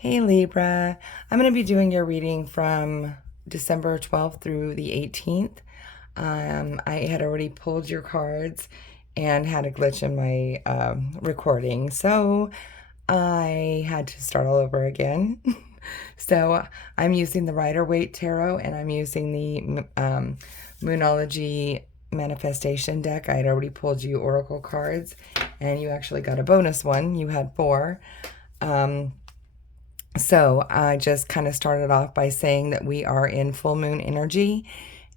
Hey Libra, I'm going to be doing your reading from December 12th through the 18th. I had already pulled your cards and had a glitch in my recording, so I had to start all over again. So I'm using the Rider-Waite Tarot and I'm using the Moonology Manifestation deck. I had already pulled you Oracle cards and you actually got a bonus one. You had four. So I just kind of started off by saying that we are in full moon energy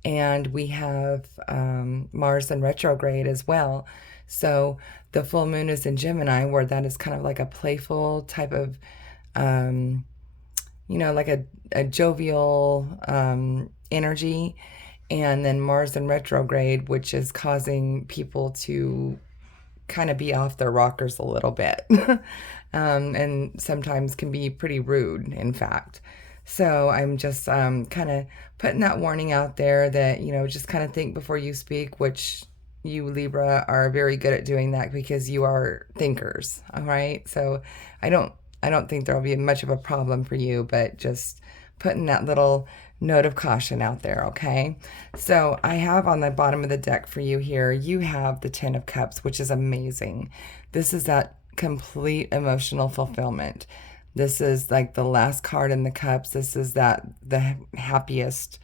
and we have Mars in retrograde as well. So the full moon is in Gemini, where that is kind of like a playful type of, um, like a jovial energy. And then Mars in retrograde, which is causing people to kind of be off their rockers a little bit. And sometimes can be pretty rude, in fact. So I'm just kind of putting that warning out there that, just kind of think before you speak, which you Libra are very good at doing that because you are thinkers, all right? So I don't I don't think there'll be much of a problem for you, but just putting that little note of caution out there, okay? So I have on the bottom of the deck for you here, you have the Ten of Cups, which is amazing. This is that complete emotional fulfillment. This is like the last card in the cups. This is the happiest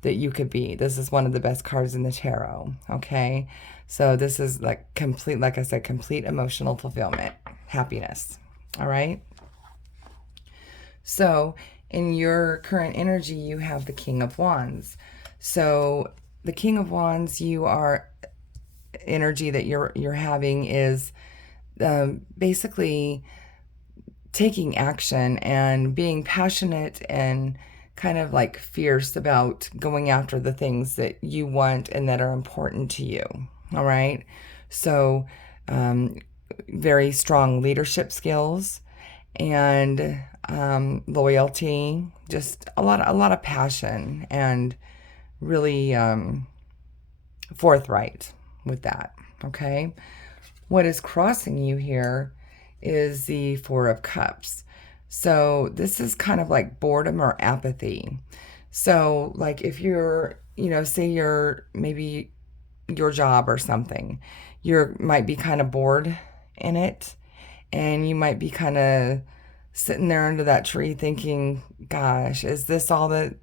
that you could be. This is one of the best cards in the tarot, okay? So this is like complete, like I said, complete emotional fulfillment, happiness, all right? So in your current energy, you have the King of Wands. So the King of Wands, you are energy that you're having is basically taking action and being passionate and kind of like fierce about going after the things that you want and that are important to you. All right. So, very strong leadership skills and loyalty, just a lot of passion and really forthright with that. Okay. What is crossing you here is the Four of Cups. So this is kind of like boredom or apathy. So like if you're, say you're maybe your job or something, you might be kind of bored in it and you might be kind of sitting there under that tree thinking, gosh, is this all that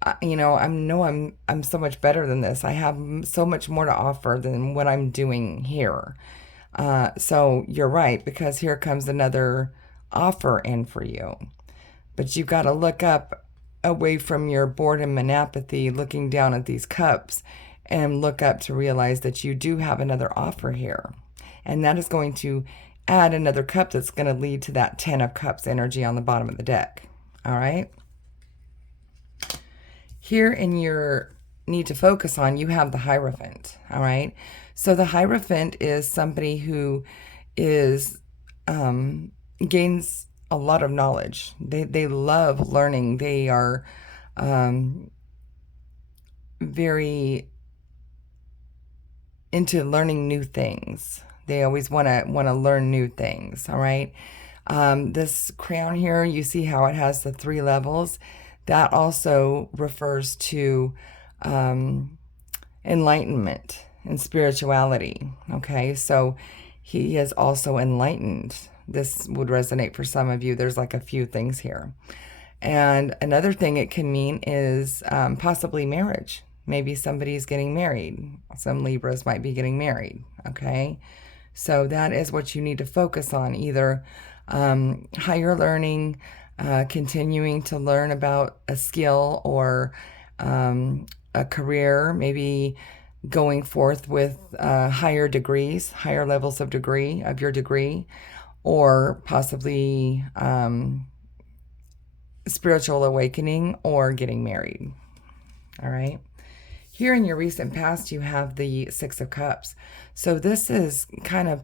I'm so much better than this. I have so much more to offer than what I'm doing here. So you're right, because here comes another offer in for you. But you've got to look up away from your boredom and apathy, looking down at these cups, and look up to realize that you do have another offer here. And that is going to add another cup that's going to lead to that Ten of Cups energy on the bottom of the deck. All right. Here in your need to focus on, you have the Hierophant. All right. So the Hierophant is somebody who is gains a lot of knowledge. They love learning. They are very into learning new things. They always want to learn new things. All right. This crown here, you see how it has the three levels. That also refers to enlightenment and spirituality. Okay, so he is also enlightened. This would resonate for some of you. There's like a few things here. And another thing it can mean is possibly marriage. Maybe somebody's getting married. Some Libras might be getting married. Okay, so that is what you need to focus on, either higher learning, continuing to learn about a skill or a career, maybe going forth with higher degrees, higher levels of degree of your degree, or possibly spiritual awakening or getting married. All right. Here in your recent past, you have the Six of Cups. So this is kind of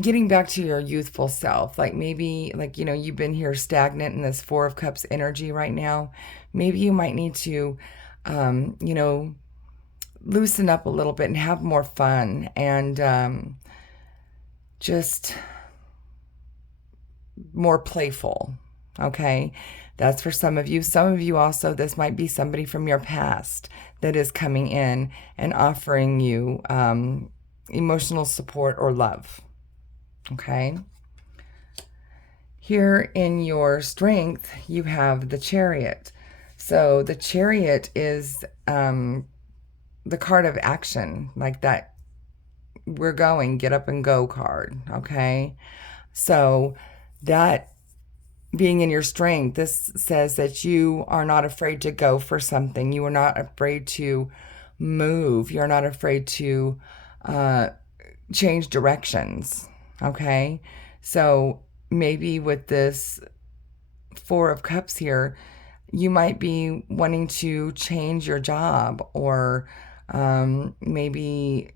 getting back to your youthful self. Like maybe, like, you've been here stagnant in this Four of Cups energy right now. Maybe you might need to, loosen up a little bit and have more fun and just more playful. Okay. That's for some of you. Some of you also, this might be somebody from your past that is coming in and offering you emotional support or love. Okay. Here in your strength, you have the Chariot. So the Chariot is the card of action, like that we're going, get up and go card. Okay. So that being in your strength, this says that you are not afraid to go for something. You are not afraid to move. You're not afraid to change directions. Okay. So maybe with this Four of Cups here, you might be wanting to change your job, or maybe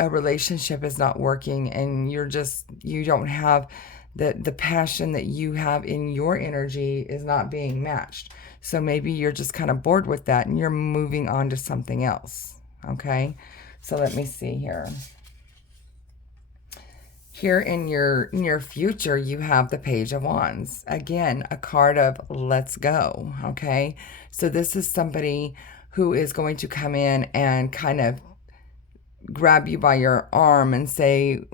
a relationship is not working and you don't have the passion that you have in your energy is not being matched. So maybe you're just kind of bored with that and you're moving on to something else. Okay. So let me see here. Here in your future, you have the Page of Wands. Again, a card of let's go. Okay. So this is somebody who is going to come in and kind of grab you by your arm and say,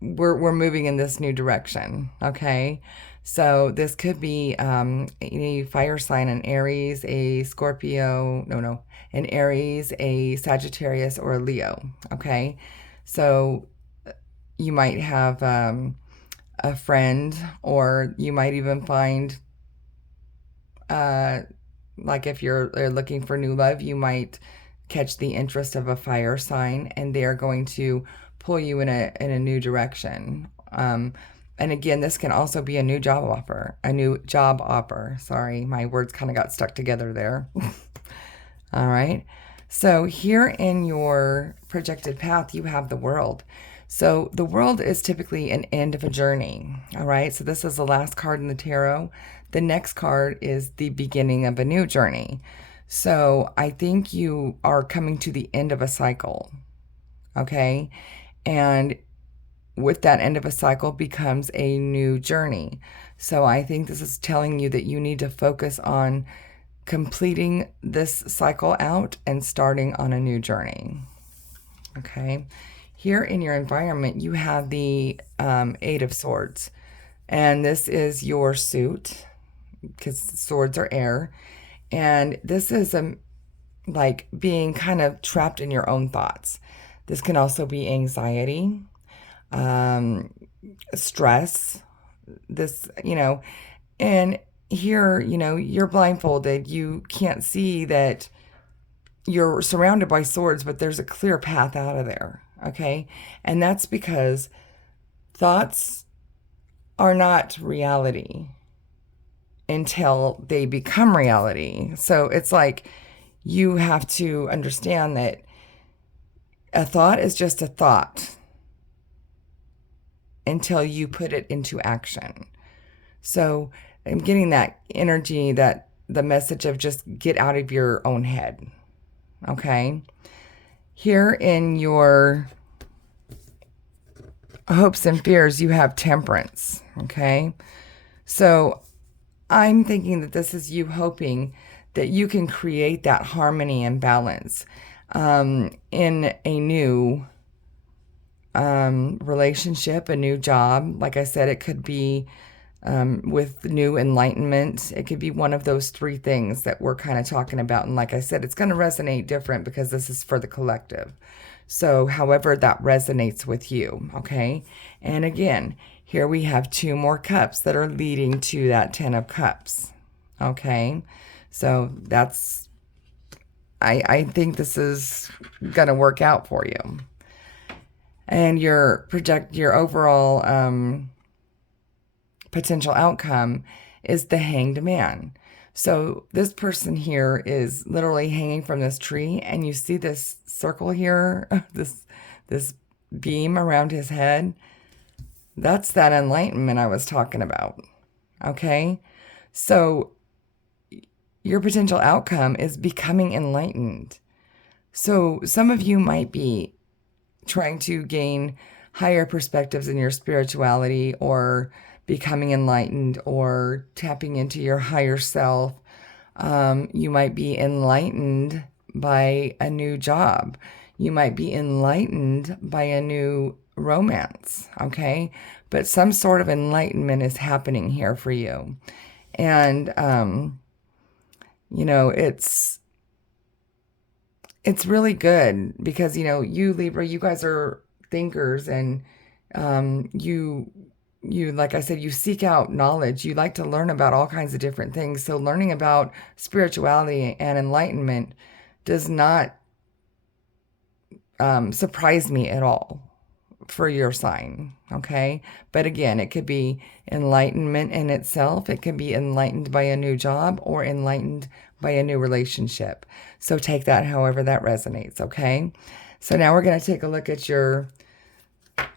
we're moving in this new direction. Okay. So this could be a fire sign, an Aries, a Scorpio, an Aries, a Sagittarius, or a Leo. Okay. So you might have a friend, or you might even find, like if you're looking for new love, you might catch the interest of a fire sign, and they're going to pull you in a new direction. And again, this can also be a new job offer. Sorry, my words kind of got stuck together there. All right. So here in your projected path, you have the World. So the World is typically an end of a journey. All right. So this is the last card in the tarot. The next card is the beginning of a new journey. So I think you are coming to the end of a cycle. Okay. And with that end of a cycle becomes a new journey. So I think this is telling you that you need to focus on completing this cycle out and starting on a new journey. Okay. Here in your environment, you have the Eight of Swords. And this is your suit, because swords are air. And this is like being kind of trapped in your own thoughts. This can also be anxiety, stress, and here, you're blindfolded. You can't see that you're surrounded by swords, but there's a clear path out of there. Okay. And that's because thoughts are not reality until they become reality. So it's like you have to understand that a thought is just a thought until you put it into action. So I'm getting that energy, that the message of just get out of your own head. Okay. Here in your hopes and fears, you have Temperance. Okay. So I'm thinking that this is you hoping that you can create that harmony and balance in a new relationship, a new job. Like I said, it could be with new enlightenment. It could be one of those three things that we're kind of talking about. And like I said, it's going to resonate different because this is for the collective. So however that resonates with you, okay? And again, here we have two more cups that are leading to that 10 of Cups, okay? So that's, I think this is going to work out for you. And your overall potential outcome is the Hanged Man. So this person here is literally hanging from this tree, and you see this circle here, this beam around his head. That's that enlightenment I was talking about. Okay? So your potential outcome is becoming enlightened. So some of you might be trying to gain higher perspectives in your spirituality, or becoming enlightened, or tapping into your higher self. You might be enlightened by a new job. You might be enlightened by a new romance, okay? But some sort of enlightenment is happening here for you. And, you know, it's really good because, you know, you Libra, you guys are thinkers, and you like I said, you seek out knowledge. You like to learn about all kinds of different things. So learning about spirituality and enlightenment does not surprise me at all for your sign, okay? But again, it could be enlightenment in itself. It could be enlightened by a new job or enlightened by a new relationship. So take that however that resonates, okay? So now we're going to take a look at your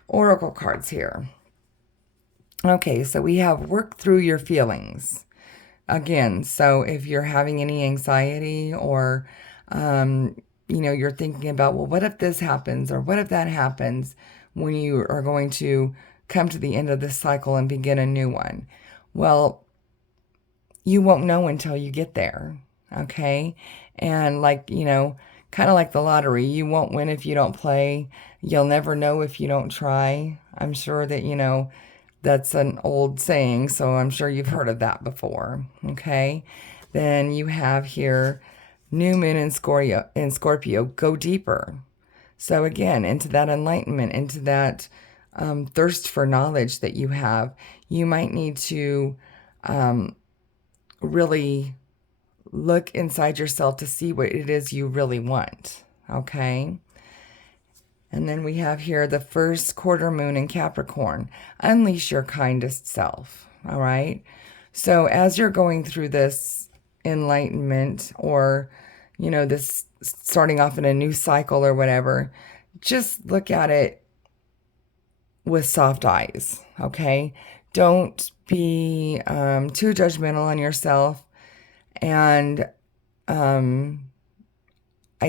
oracle cards here. Okay, so we have work through your feelings. Again, so if you're having any anxiety, or, you know, you're thinking about, well, what if this happens, or what if that happens, when you are going to come to the end of this cycle and begin a new one? Well, you won't know until you get there, okay? And like, you know, kind of like the lottery, you won't win if you don't play. You'll never know if you don't try. I'm sure that, you know, that's an old saying, so I'm sure you've heard of that before, okay? Then you have here new moon in Scorpio, go deeper. So again, into that enlightenment, into that thirst for knowledge that you have, you might need to really look inside yourself to see what it is you really want, okay? And then we have here the first quarter moon in Capricorn. Unleash your kindest self, all right? So as you're going through this enlightenment, or, you know, this starting off in a new cycle or whatever, just look at it with soft eyes, okay? Don't be too judgmental on yourself. And I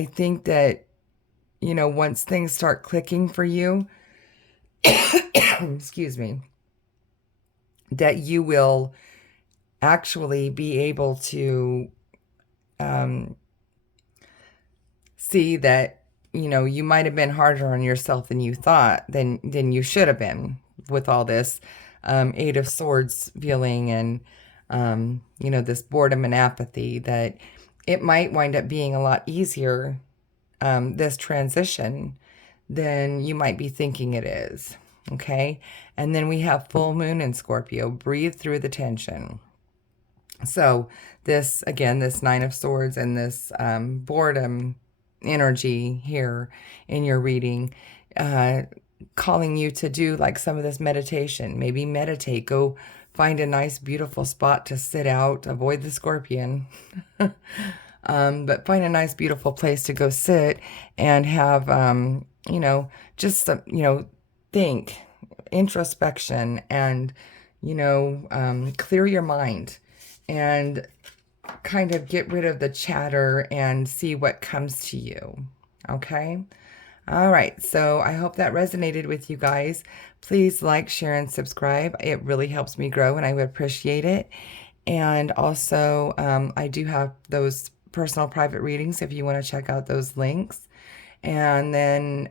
think that, you know, once things start clicking for you, excuse me, that you will actually be able to see that, you know, you might have been harder on yourself than you thought, than you should have been, with all this Eight of Swords feeling, and, you know, this boredom and apathy, that it might wind up being a lot easier, this transition, than you might be thinking it is, okay? And then we have full moon in Scorpio. Breathe through the tension. So this, again, this Nine of Swords and this boredom energy here in your reading, calling you to do like some of this meditation. Maybe meditate. Go find a nice, beautiful spot to sit out. Avoid the scorpion. But find a nice, beautiful place to go sit and have, you know, just, you know, think, introspection, and, you know, clear your mind, and kind of get rid of the chatter and see what comes to you. Okay? All right. So I hope that resonated with you guys. Please like, share, and subscribe. It really helps me grow, and I would appreciate it. And also, I do have those personal private readings if you want to check out those links. And then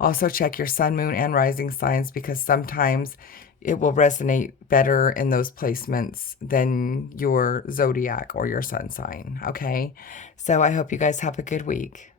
also check your sun, moon, and rising signs, because sometimes it will resonate better in those placements than your zodiac or your sun sign. Okay? So I hope you guys have a good week.